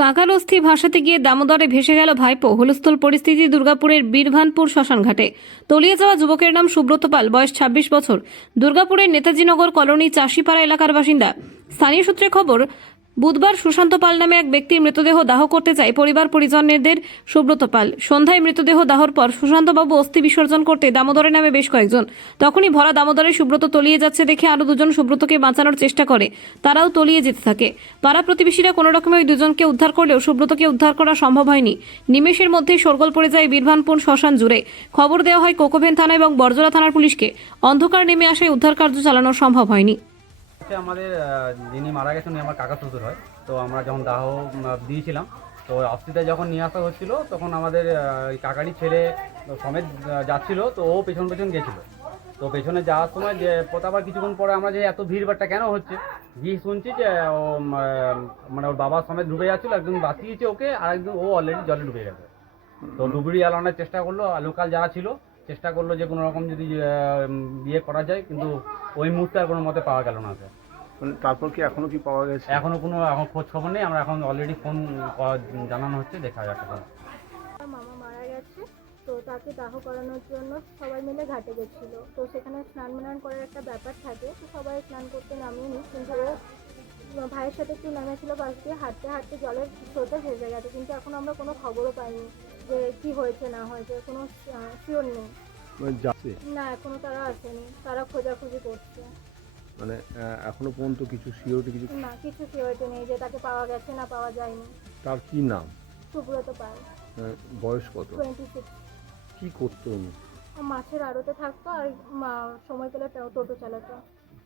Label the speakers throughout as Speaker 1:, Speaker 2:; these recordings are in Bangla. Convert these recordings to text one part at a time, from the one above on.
Speaker 1: কাকার অস্থি ভাসাতে গিয়ে দামোদরে ভেসে গেল ভাইপো। হুলস্থুল পরিস্থিতি দুর্গাপুরের বীরভানপুর শ্মশানঘাটে। তলিয়ে যাওয়া যুবকের নাম সুব্রত পাল, বয়স 26 বছর। দুর্গাপুরের নেতাজিনগর কলোনি চাষিপাড়া এলাকার বাসিন্দা। স্থানীয় সূত্রে খবর, বুধবার সুশান্ত পাল নামে এক ব্যক্তির মৃতদেহ দাহ করতে চায় পরিবার পরিজনদের সুব্রত পাল। সন্ধ্যায় মৃতদেহ দাহর পর সুশান্তবাবু অস্থি বিসর্জন করতে দামোদরে নামে বেশ কয়েকজন। তখনই ভরা দামোদরে সুব্রত তলিয়ে যাচ্ছে দেখে আরও দুজন সুব্রতকে বাঁচানোর চেষ্টা করে। তারাও তলিয়ে যেতে থাকে। পাড়া প্রতিবেশীরা কোনো রকমে ওই দুজনকে উদ্ধার করলেও সুব্রতকে উদ্ধার করা সম্ভব হয়নি। নিমেষের মধ্যেই শোরগোল পড়ে যায় বীরভানপুর শ্মশান জুড়ে। খবর দেওয়া হয় কোকোভেন থানা এবং বরজলা থানার পুলিশকে। অন্ধকার নেমে আসায় উদ্ধার কার্য চালানো সম্ভব হয়নি।
Speaker 2: আমাদের যিনি মারা গেছেন উনি আমার কাকা শ্বশুর হয়। তো আমরা যখন দাহ দিয়েছিলাম, তো অস্থিতে যখন নিয়ে আসা হচ্ছিল তখন আমাদের কাকারই ছেলে সমেত যাচ্ছিল। তো ও পেছন পেছন গেছিলো। তো পেছনে যাওয়ার সময় যে আবার কিছুক্ষণ পরে আমরা যে এত ভিড়ভাড়টা কেন হচ্ছে, গিয়ে শুনছি যে ও মানে ওর বাবা সমেত ডুবে যাচ্ছিলো। একজন বাঁচিয়েছে ওকে, আর একজন ও অলরেডি জলে ডুবে গেছে। তো ডুবুরি আলানোর চেষ্টা করলো, লোকাল যারা ছিল চেষ্টা করলো যে কোনো রকম যদি ইয়ে করা যায়, কিন্তু ওই মুহূর্তে আর কোনো মতে পাওয়া গেল না।
Speaker 3: তারপর কি এখনো কি পাওয়া গেছে?
Speaker 2: এখনো কোনো এখন খোঁজ খবর নেই। আমরা এখন অলরেডি ফোন জানানো হচ্ছে, দেখা যাচ্ছে।
Speaker 4: মামা মারা গেছে, তো তাকে দাহ করানোর জন্য সবাই মিলে ঘাটে গেছিল। তো সেখানে স্নান ম্নান করার একটা ব্যাপার থাকে, তো সবাই স্নান করতে নামেনি, কিন্তু ও ভাইয়ের সাথে একটু নেমেছিল পাশ দিয়ে, হাঁটতে হাঁটতে জলের স্রোতে ভেসে গেছে। কিন্তু এখন আমরা কোনো খবরও পাইনি যে কি হয়েছে না হয়েছে, কোনো শিওর নেই। না, এখনো তারা আসেনি, তারা খোঁজাখুঁজি করছে।
Speaker 3: মানে এখনো পর্যন্ত কিছু সিওরিটি
Speaker 4: না, কিছু সিওরিটি নেই যে তাকে পাওয়া গেছে না পাওয়া যায়নি।
Speaker 3: তার কি নাম?
Speaker 4: সুব্রত পাল।
Speaker 3: বয়স কত?
Speaker 4: 26।
Speaker 3: কি করতো উনি?
Speaker 4: মাছের আড়তে থাকতো, আর সময় পেলে টোটো চালাতো।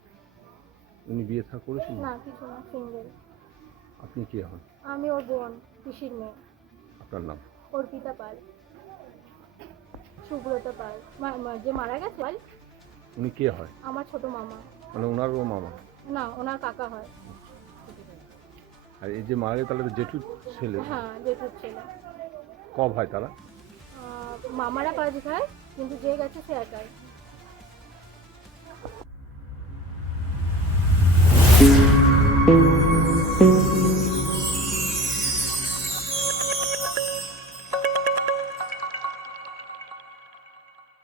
Speaker 3: উনি বিয়ে থা করেছেন?
Speaker 4: না, কিছু না, সিঙ্গেল।
Speaker 3: আপনি কে হন?
Speaker 4: আমি ওর বোন, পিসির মেয়ে।
Speaker 3: আপনার নাম?
Speaker 4: অর্পিতা পাল। সুব্রত পাল যে মারা গেছে পাল,
Speaker 3: উনি কে হয়?
Speaker 4: আমার ছোট মামা।
Speaker 3: মানে ওনারও মামা?
Speaker 4: না, ওনার কাকা হয়।
Speaker 3: আর এই যে মারা গেছে তাহলে তো জেঠুর ছেলে?
Speaker 4: হ্যাঁ, জেঠুর ছেলে।
Speaker 3: ক ভাই তারা?
Speaker 4: মামারা 5 ভাই, কিন্তু যে গেছে সে একাই।